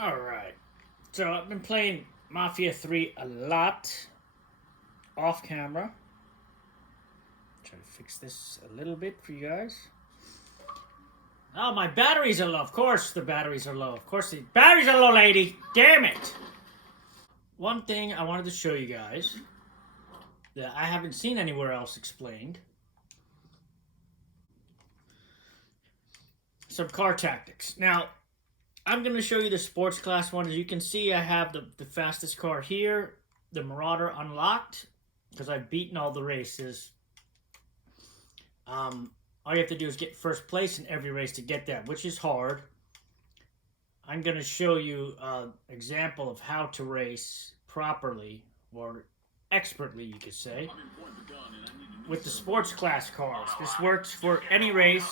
Alright, so I've been playing Mafia 3 a lot off camera. Try to fix this a little bit for you guys. Oh, my batteries are low. Of course the batteries are low. Of course the batteries are low, lady. Damn it. One thing I wanted to show you guys that I haven't seen anywhere else explained. Some car tactics. Now, I'm going to show you the sports class one. As you can see, I have the fastest car here, the Marauder unlocked, because I've beaten all the races. All you have to do is get first place in every race to get that, which is hard. I'm going to show you an example of how to race properly, or expertly, you could say, with the sports class cars. This works for any race.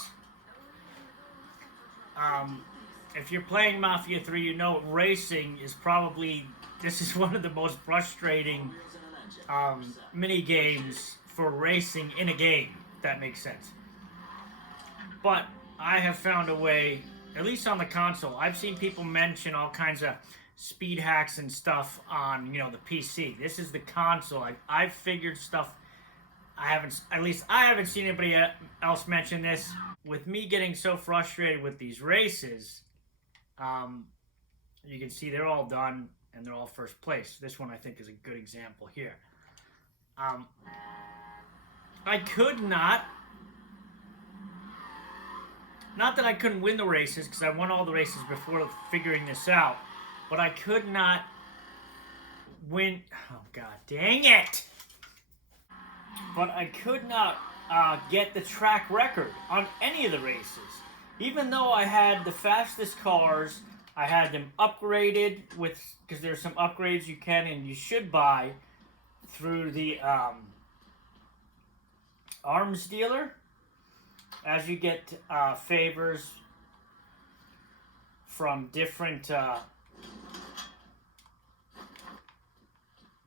If you're playing Mafia 3, you know racing is probably, this is one of the most frustrating mini games for racing in a game, if that makes sense. But I have found a way, at least on the console. I've seen people mention all kinds of speed hacks and stuff on, the PC. This is the console. I've figured stuff. At least I haven't seen anybody else mention this. With me getting so frustrated with these races, you can see they're all done and they're all first place. This one I think is a good example here. I could not that I couldn't win the races, because I won all the races before figuring this out, but I could not win. Oh, god dang it! But I could not get the track record on any of the races. Even though I had the fastest cars, I had them upgraded because there's some upgrades you can and you should buy through the arms dealer, as you get favors from different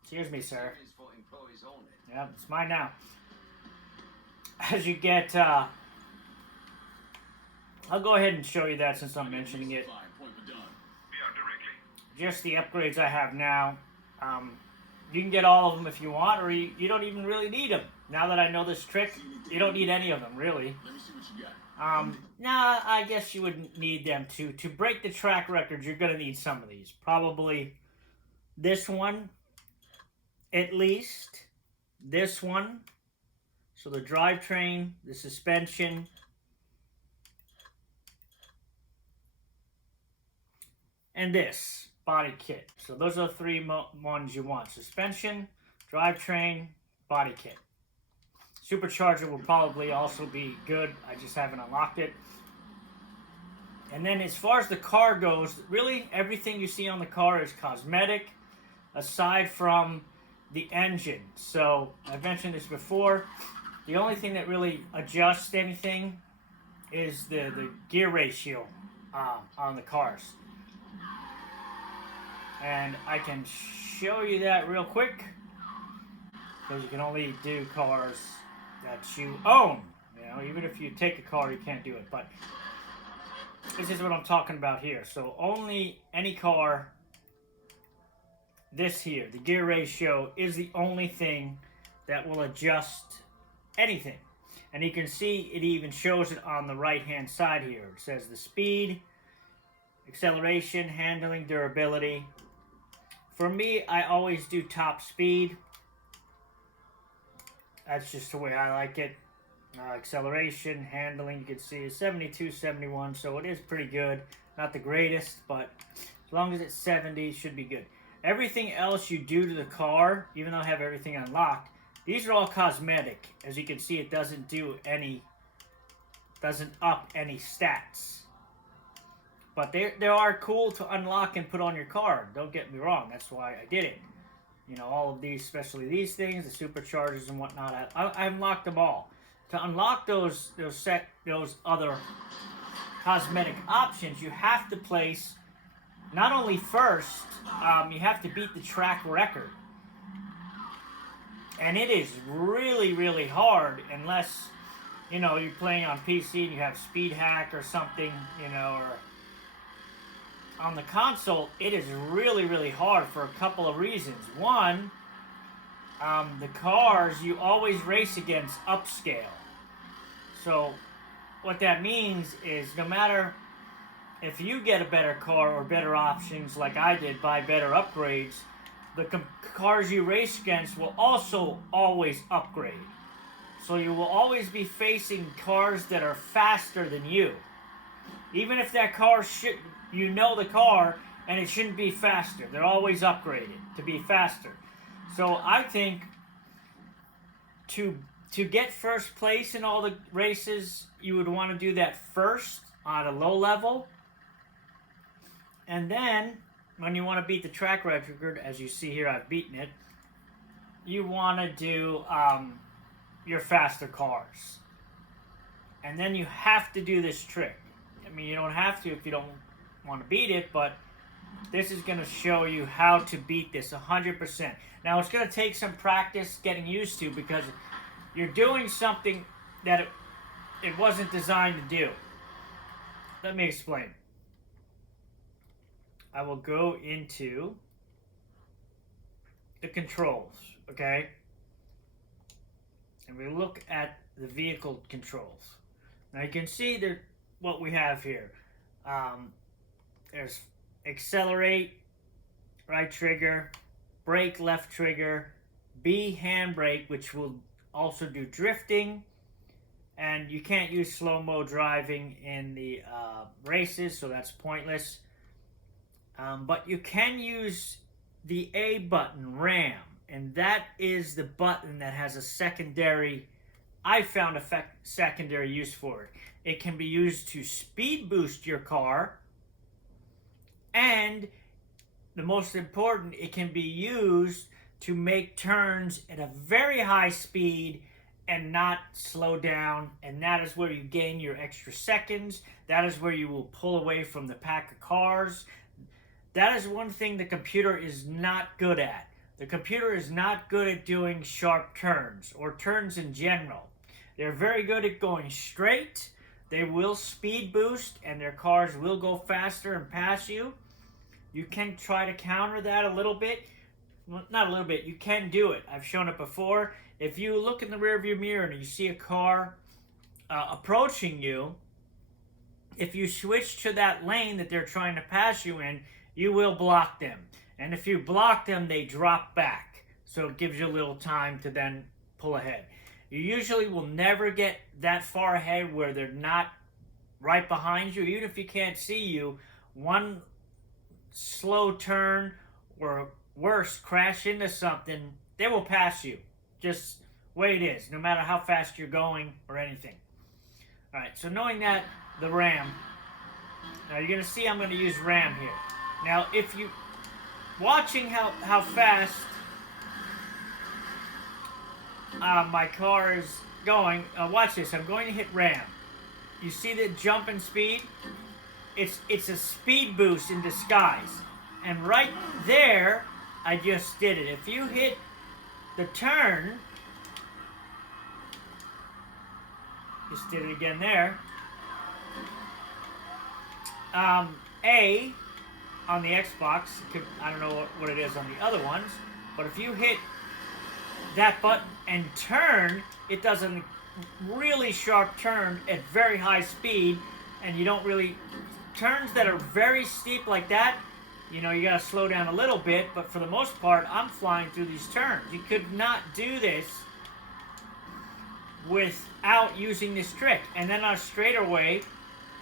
excuse me, sir. Yeah, it's mine now. As you get I'll go ahead and show you that since I'm mentioning it. Just the upgrades I have now. You can get all of them if you want, or you don't even really need them. Now that I know this trick, you don't need any of them, really. Nah, I guess you wouldn't need them to break the track records. You're gonna need some of these. Probably this one, at least. This one. So the drivetrain, the suspension, and this body kit. So those are the three ones you want: suspension, drivetrain, body kit. Supercharger will probably also be good. I just haven't unlocked it. And then as far as the car goes, really everything you see on the car is cosmetic, aside from the engine. So I've mentioned this before. The only thing that really adjusts anything is the gear ratio on the cars. And I can show you that real quick, because you can only do cars that you own. Even if you take a car, you can't do it. But this is what I'm talking about here. So only any car, this here, the gear ratio, is the only thing that will adjust anything. And you can see it even shows it on the right hand side here. It says the speed, acceleration, handling, durability. For me, I always do top speed. That's just the way I like it. Acceleration, handling, you can see is 72, 71, so it is pretty good. Not the greatest, but as long as it's 70, it should be good. Everything else you do to the car, even though I have everything unlocked, these are all cosmetic. As you can see, it doesn't up any stats. But they are cool to unlock and put on your car. Don't get me wrong, that's why I did it. All of these, especially these things, the superchargers and whatnot, I unlocked them all. To unlock those other cosmetic options, you have to place not only first, you have to beat the track record. And it is really, really hard unless, you're playing on PC and you have speed hack or something, or on the console, it is really, really hard for a couple of reasons. One, the cars you always race against upscale. So what that means is no matter if you get a better car or better options like I did, buy better upgrades, the cars you race against will also always upgrade. So you will always be facing cars that are faster than you. Even if that car you know the car and it shouldn't be faster. They're always upgraded to be faster. So I think to get first place in all the races, you would want to do that first on a low level. And then, when you want to beat the track record, as you see here, I've beaten it, you want to do your faster cars. And then you have to do this trick. I mean, you don't have to if you don't want to beat it, but this is going to show you how to beat this 100%. Now, it's going to take some practice getting used to because you're doing something that it wasn't designed to do. Let me explain. I will go into the controls, okay? And we look at the vehicle controls. Now you can see what we have here. There's accelerate, right trigger, brake, left trigger, B, handbrake, which will also do drifting, and you can't use slow-mo driving in the races, so that's pointless. But you can use the A button, RAM, and that is the button that has a secondary, I found a secondary use for it. It can be used to speed boost your car, and the most important, it can be used to make turns at a very high speed and not slow down, and that is where you gain your extra seconds. That is where you will pull away from the pack of cars. That is one thing the computer is not good at. The computer is not good at doing sharp turns or turns in general. They're very good at going straight. They will speed boost and their cars will go faster and pass you. You can try to counter that a little bit. Well, not a little bit. You can do it. I've shown it before. If you look in the rearview mirror and you see a car approaching you, if you switch to that lane that they're trying to pass you in, you will block them. And if you block them, they drop back. So it gives you a little time to then pull ahead. You usually will never get that far ahead where they're not right behind you. Even if you can't see you, one slow turn or worse, crash into something, they will pass you. Just the way it is, no matter how fast you're going or anything. Alright, so knowing that, the RAM. Now you're going to see I'm going to use RAM here. Now if you, watching how fast my car is going, watch this, I'm going to hit RAM. You see the jump in speed? It's a speed boost in disguise. And right there, I just did it. If you hit the turn, just did it again there. A on the Xbox, I don't know what it is on the other ones, but if you hit that button and turn, it does a really sharp turn at very high speed, and you don't really, turns that are very steep like that, you know, you gotta slow down a little bit, but for the most part, I'm flying through these turns. You could not do this without using this trick. And then on a straightaway,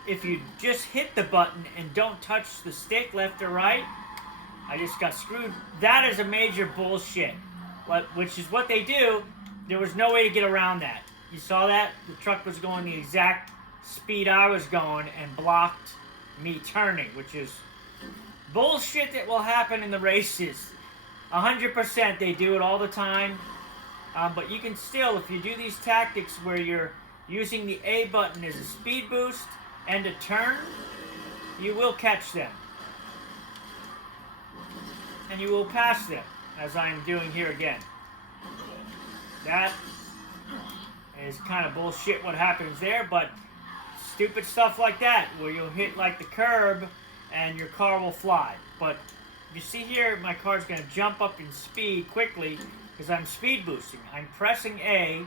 if you just hit the button and don't touch the stick left or right, I just got screwed. That is a major bullshit, which is what they do. There was no way to get around that. You saw that? The truck was going the exact speed I was going and blocked me turning, which is bullshit that will happen in the races. 100% they do it all the time. But you can still, if you do these tactics where you're using the A button as a speed boost and a turn, you will catch them. And you will pass them, as I am doing here again. That is kind of bullshit what happens there, but stupid stuff like that, where you'll hit like the curb and your car will fly. But you see here, my car's going to jump up in speed quickly because I'm speed boosting. I'm pressing A.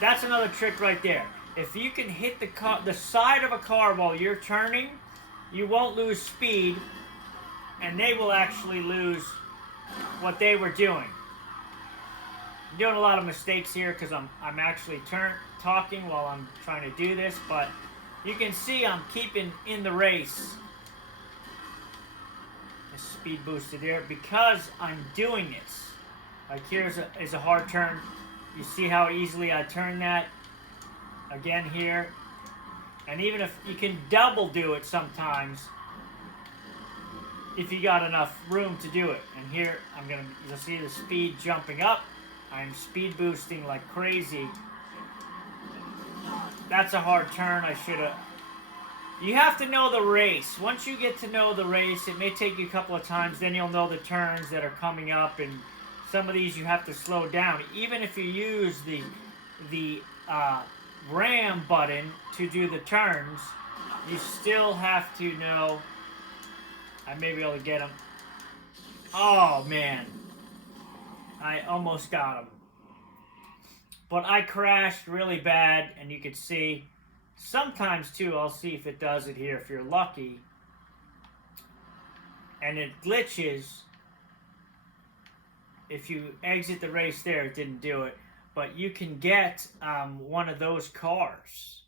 That's another trick right there. If you can hit the side of a car while you're turning, you won't lose speed, and they will actually lose what they were doing. I'm doing a lot of mistakes here because I'm actually talking while I'm trying to do this, but you can see I'm keeping in the race. The speed boosted there because I'm doing this. Like here's a hard turn. You see how easily I turn that? Again here. And even if you can double do it sometimes if you got enough room to do it. And here you'll see the speed jumping up. I'm speed boosting like crazy. That's a hard turn. You have to know the race. Once you get to know the race, it may take you a couple of times, then you'll know the turns that are coming up, and some of these you have to slow down. Even if you use the ram button to do the turns, you still have to know. I may be able to get him. Oh man, I almost got him, but I crashed really bad, and you can see sometimes too, I'll see if it does it here if you're lucky, and it glitches. If you exit the race there, it didn't do it. But you can get one of those cars.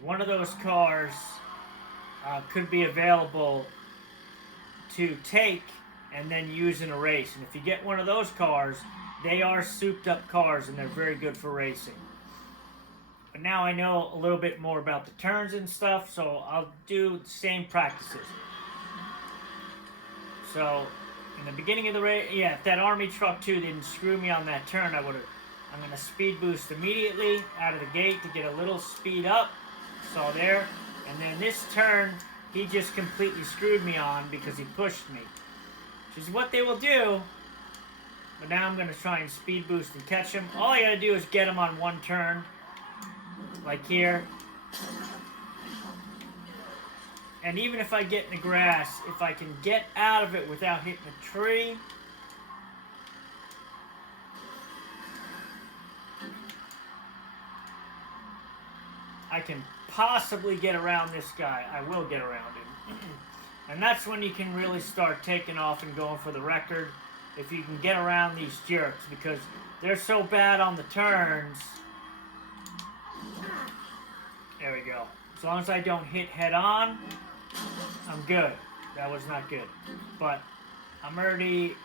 One of those cars could be available to take and then use in a race. And if you get one of those cars, they are souped up cars and they're very good for racing. But now I know a little bit more about the turns and stuff, so I'll do the same practices. So in the beginning of the race, yeah, if that army truck too didn't screw me on that turn, I'm going to speed boost immediately out of the gate to get a little speed up. So there. And then this turn, he just completely screwed me on because he pushed me. Which is what they will do. But now I'm going to try and speed boost and catch him. All I got to do is get him on one turn. Like here. And even if I get in the grass, if I can get out of it without hitting a tree, I can possibly get around this guy. I will get around him. And that's when you can really start taking off and going for the record, if you can get around these jerks, because they're so bad on the turns. There we go. As long as I don't hit head on, I'm good. That was not good. But I'm already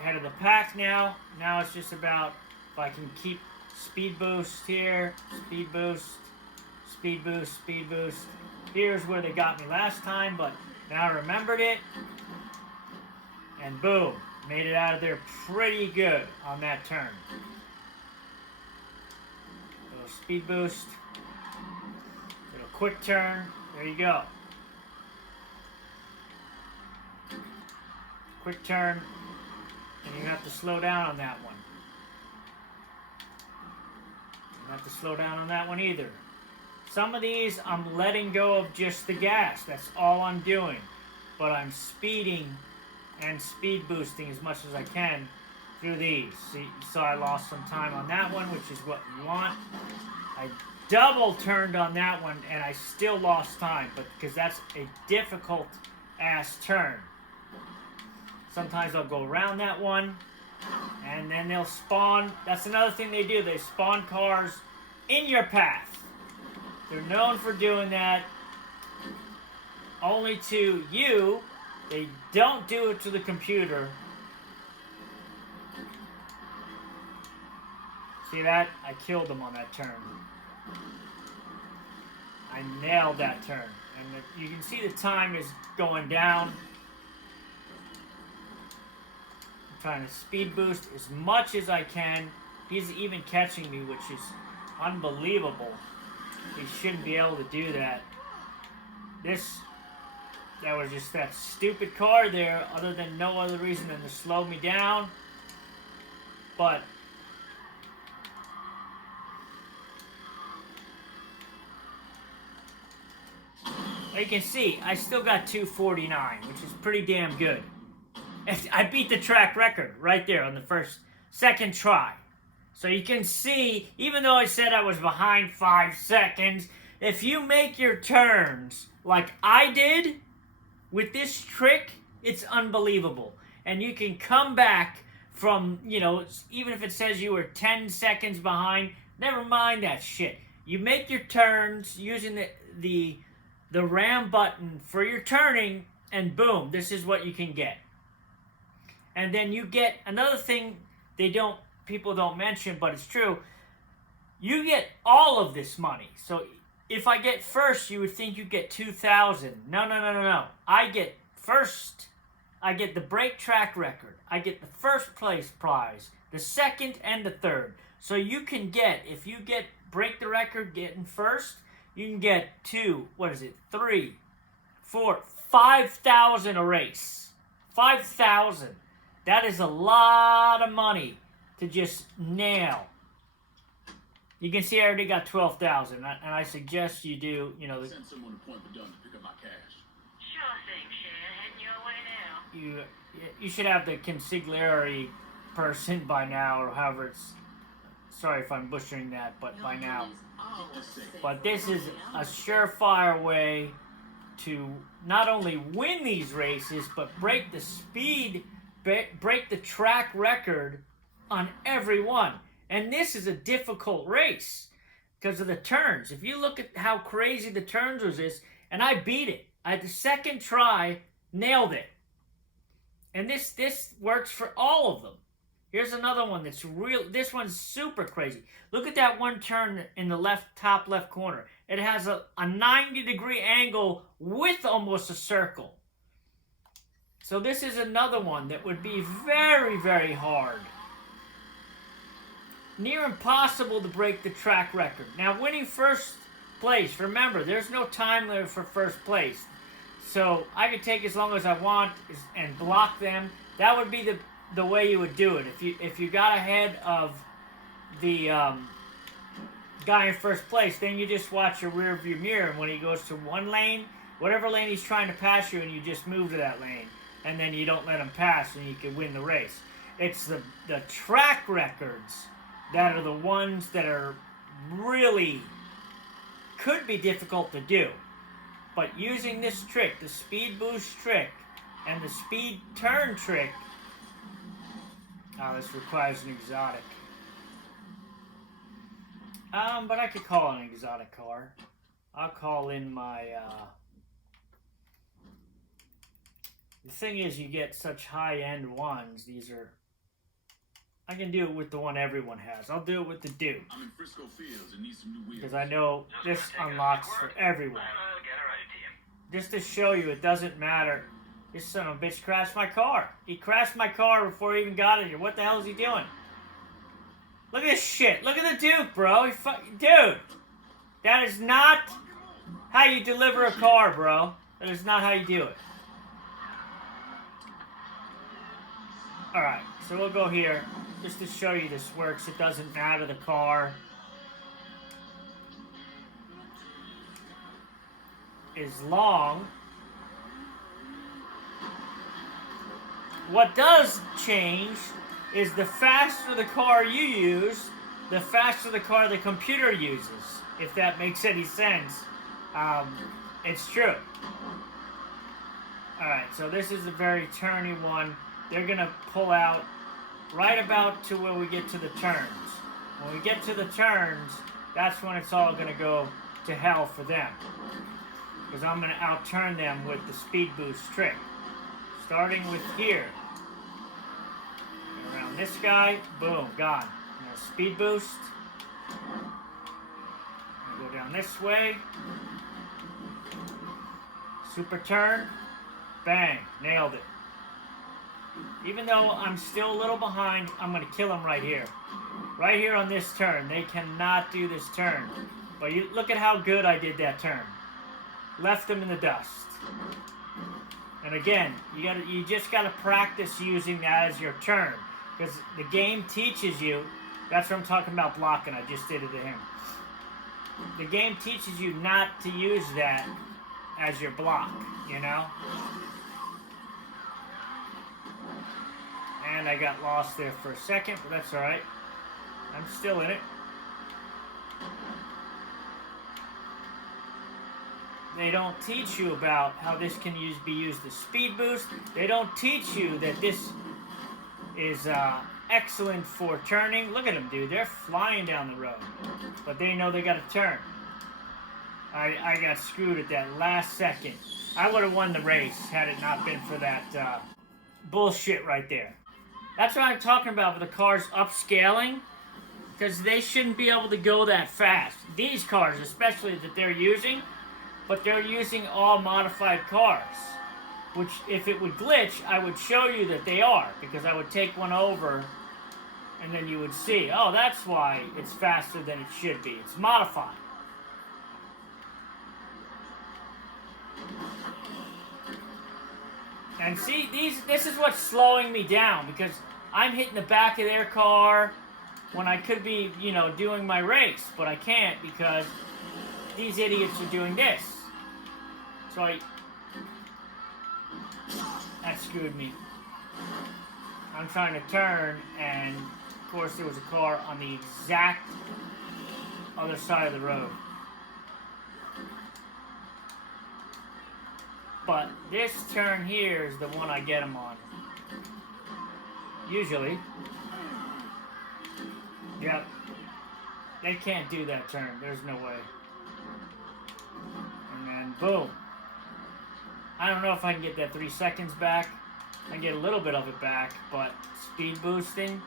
ahead of the pack now. Now it's just about if I can keep speed boost here, speed boost, speed boost, speed boost. Here's where they got me last time, but now I remembered it. And boom, made it out of there pretty good on that turn. Little speed boost. Little quick turn. There you go. Quick turn, and you have to slow down on that one. You don't have to slow down on that one either. Some of these I'm letting go of just the gas. That's all I'm doing. But I'm speeding and speed boosting as much as I can through these. See, so I lost some time on that one, which is what you want. I double turned on that one, and I still lost time, but because that's a difficult ass turn. Sometimes I'll go around that one, and then they'll spawn. That's another thing they do. They spawn cars in your path. They're known for doing that only to you. They don't do it to the computer. See that? I killed them on that turn. I nailed that turn. And you can see the time is going down. Trying to speed boost as much as I can. He's even catching me, which is unbelievable. He shouldn't be able to do that. That was just that stupid car there, other than no other reason than to slow me down. But you can see, I still got 249, which is pretty damn good. I beat the track record right there on the second try. So you can see, even though I said I was behind 5 seconds, if you make your turns like I did with this trick, it's unbelievable. And you can come back from, you know, even if it says you were 10 seconds behind, never mind that shit. You make your turns using the ram button for your turning, and boom, this is what you can get. And then you get another thing people don't mention, but it's true. You get all of this money. So if I get first, you would think you get 2,000. No. I get first. I get the break track record. I get the first place prize, the second and the third. So you can get, if you break the record getting first, you can get 3, 4, 5,000 a race. 5,000. That is a lot of money to just nail. You can see I already got 12,000, and I suggest you do, you know. Send someone to Point Verdun to pick up my cash. Sure thing, Shane. Heading your way now. You should have the consigliere person by now, or however it's. Sorry if I'm butchering that, but by now. But this is a surefire way to not only win these races, but break the speed, break the track record on every one. And this is a difficult race because of the turns. If you look at how crazy the turns was and I beat it. I had the second try, nailed it. And this works for all of them. Here's another one that's real. This one's super crazy. Look at that one turn in the top left corner. It has a 90-degree angle with almost a circle. So this is another one that would be very, very hard. Near impossible to break the track record. Now, winning first place, remember, there's no time limit for first place. So I can take as long as I want and block them. That would be the way you would do it. If you got ahead of the guy in first place, then you just watch your rear view mirror, and when he goes to one lane, whatever lane he's trying to pass you, and you just move to that lane, and then you don't let him pass, and you can win the race. It's the track records that are the ones that are really could be difficult to do. But using this trick, the speed boost trick, and the speed turn trick, this requires an exotic. But I could call an exotic car. I'll call in my, the thing is, you get such high-end ones. These are, I can do it with the one everyone has. I'll do it with the Duke. I'm in Frisco Fields and need some new wheels. Because I know this unlocks for everyone. Just to show you, it doesn't matter. This son of a bitch crashed my car. He crashed my car before he even got in here. What the hell is he doing? Look at this shit. Look at the Duke, bro. Dude, that is not how you deliver a car, bro. That is not how you do it. Alright, so we'll go here. Just to show you this works. It doesn't matter the car is long. What does change is the faster the car you use, the faster the car the computer uses. If that makes any sense. It's true. Alright, so this is a very turny one. They're going to pull out right about to where we get to the turns. When we get to the turns, that's when it's all going to go to hell for them. Because I'm going to outturn them with the speed boost trick. Starting with here. Around this guy, boom, gone. Now speed boost. Go down this way. Super turn. Bang, nailed it. Even though I'm still a little behind, I'm going to kill him right here. Right here on this turn. They cannot do this turn. But you look at how good I did that turn. Left them in the dust. And again, you just got to practice using that as your turn. Because the game teaches you, that's what I'm talking about blocking, I just did it to him. The game teaches you not to use that as your block, you know? And I got lost there for a second, but that's alright. I'm still in it. They don't teach you about how this can be used as speed boost. They don't teach you that this is excellent for turning. Look at them, dude. They're flying down the road. But they know they got to turn. I got screwed at that last second. I would have won the race had it not been for that bullshit right there. That's what I'm talking about with the cars upscaling. Because they shouldn't be able to go that fast. These cars, especially that they're using, but they're using all modified cars. Which, if it would glitch, I would show you that they are. Because I would take one over, and then you would see, oh, that's why it's faster than it should be. It's modified. And see, this is what's slowing me down. Because I'm hitting the back of their car when I could be, you know, doing my race. But I can't because these idiots are doing this. So that screwed me. I'm trying to turn, and of course there was a car on the exact other side of the road. But this turn here is the one I get them on. Usually. Yep. They can't do that turn. There's no way. And then boom. I don't know if I can get that 3 seconds back. I can get a little bit of it back, but speed boosting.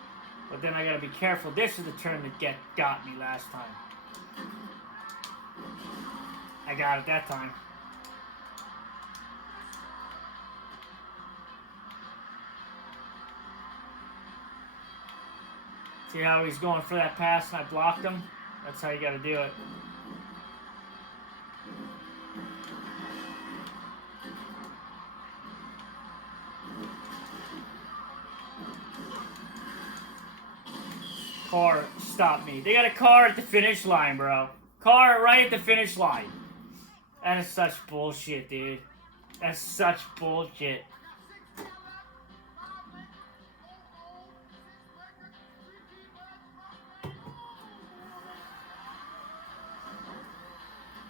But then I gotta be careful. This is the turn that got me last time. I got it that time. See how he's going for that pass and I blocked him? That's how you gotta do it. Car stopped me. They got a car at the finish line, bro. Car right at the finish line. That is such bullshit, dude. That's such bullshit.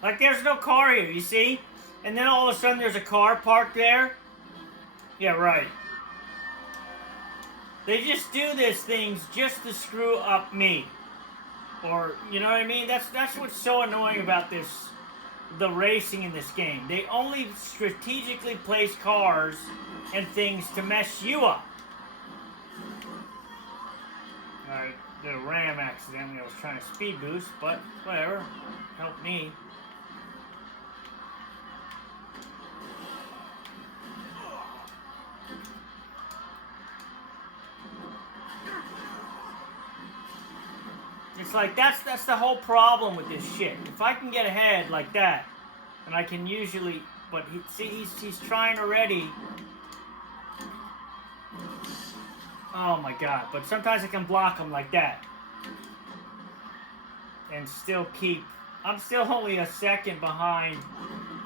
Like, there's no car here, you see? And then all of a sudden there's a car parked there. Yeah, right. They just do these things just to screw up me. Or, you know what I mean? That's what's so annoying about the racing in this game. They only strategically place cars and things to mess you up. I did a ram accidentally. I was trying to speed boost, but whatever. Helped me. It's like, that's the whole problem with this shit. If I can get ahead like that, and I can usually, but he's trying already. Oh my god, but sometimes I can block him like that. And still I'm still only a second behind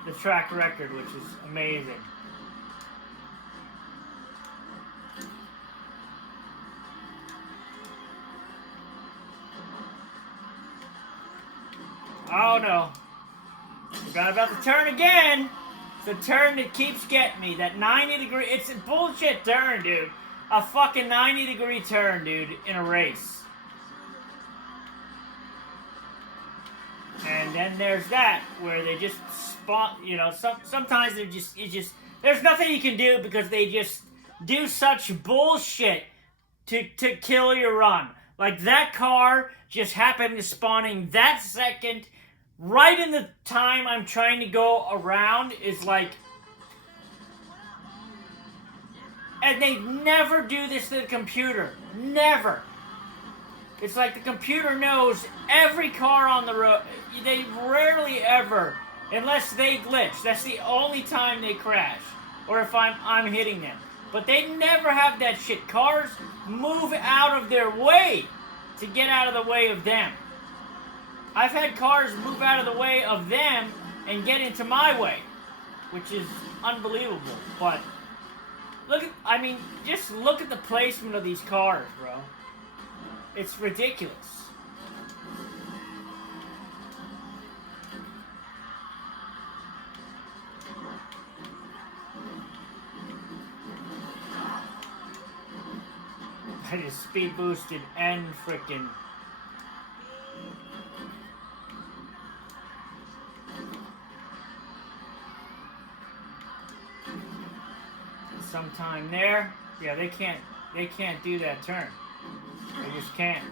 the track record, which is amazing. Oh no. Forgot about the turn again. It's the turn that keeps getting me. That 90-degree. It's a bullshit turn, dude. A fucking 90-degree turn, dude, in a race. And then there's that, where they just spawn, you know, sometimes they're just, there's nothing you can do because they just do such bullshit to kill your run. Like, that car just happened to spawning that second, right in the time I'm trying to go around, is like... And they never do this to the computer. Never. It's like the computer knows every car on the road. They rarely ever, unless they glitch. That's the only time they crash. Or if I'm hitting them. But they never have that shit. Cars move out of their way to get out of the way of them. I've had cars move out of the way of them and get into my way. which is unbelievable. But just look at the placement of these cars, bro. It's ridiculous. I just speed boosted and frickin' sometime there. Yeah, they can't do that turn. They just can't.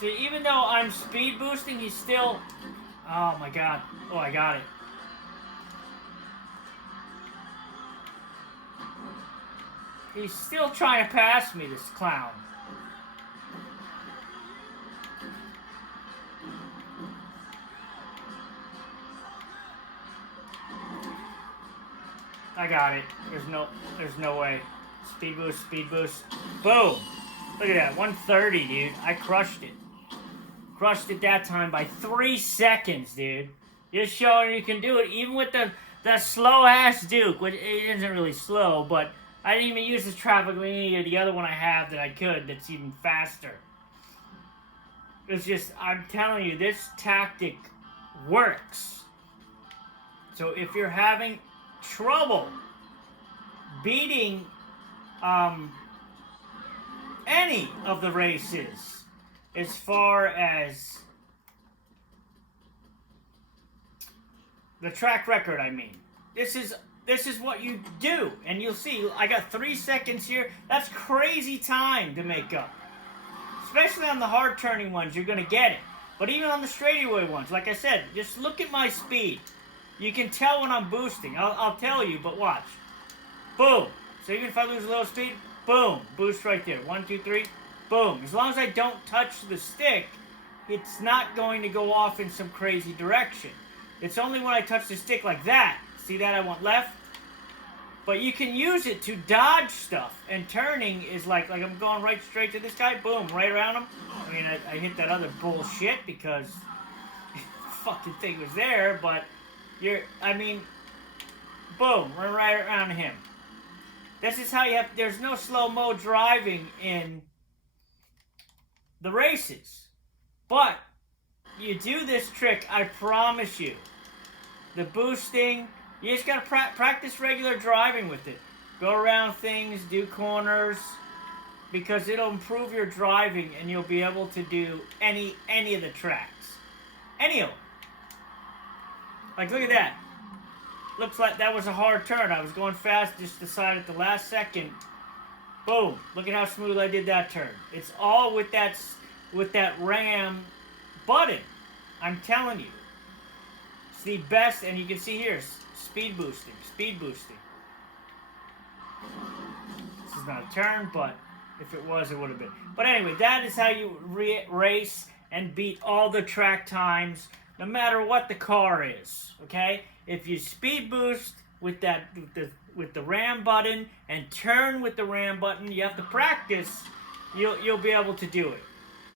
See, even though I'm speed boosting, he's still... Oh my god. Oh, I got it. He's still trying to pass me, this clown. I got it. There's no way. Speed boost, speed boost. Boom! Look at that, 130, dude. I crushed it. Crushed it that time by 3 seconds, dude. Just showing you can do it, even with the slow-ass Duke, which it isn't really slow, but I didn't even use the traffic linear or the other one I have that I could that's even faster. It's just, I'm telling you, this tactic works. So if you're having trouble beating any of the races as far as the track record, I mean, this is what you do, and you'll see I got 3 seconds here. That's crazy time to make up, especially on the hard turning ones. You're gonna get it, but even on the straightaway ones, like I said, just look at my speed. You can tell when I'm boosting. I'll tell you, but watch. Boom. So even if I lose a little speed, boom, boost right there. 1, 2, 3, boom. As long as I don't touch the stick, it's not going to go off in some crazy direction. It's only when I touch the stick like that. See that? I went left. But you can use it to dodge stuff. And turning is like I'm going right straight to this guy. Boom, right around him. I mean, I hit that other bullshit because the fucking thing was there, but... boom, run right around him. This is how you have, there's no slow-mo driving in the races. But, you do this trick, I promise you. The boosting, you just gotta practice regular driving with it. Go around things, do corners, because it'll improve your driving and you'll be able to do any of the tracks. Any of them. Like, look at that. Looks like that was a hard turn. I was going fast, just decided at the last second. Boom. Look at how smooth I did that turn. It's all with that RAM button. I'm telling you. It's the best, and you can see here, speed boosting. Speed boosting. This is not a turn, but if it was, it would have been. But anyway, that is how you race and beat all the track times, no matter what the car is, okay? If you speed boost with the RAM button and turn with the RAM button, you have to practice, you'll be able to do it.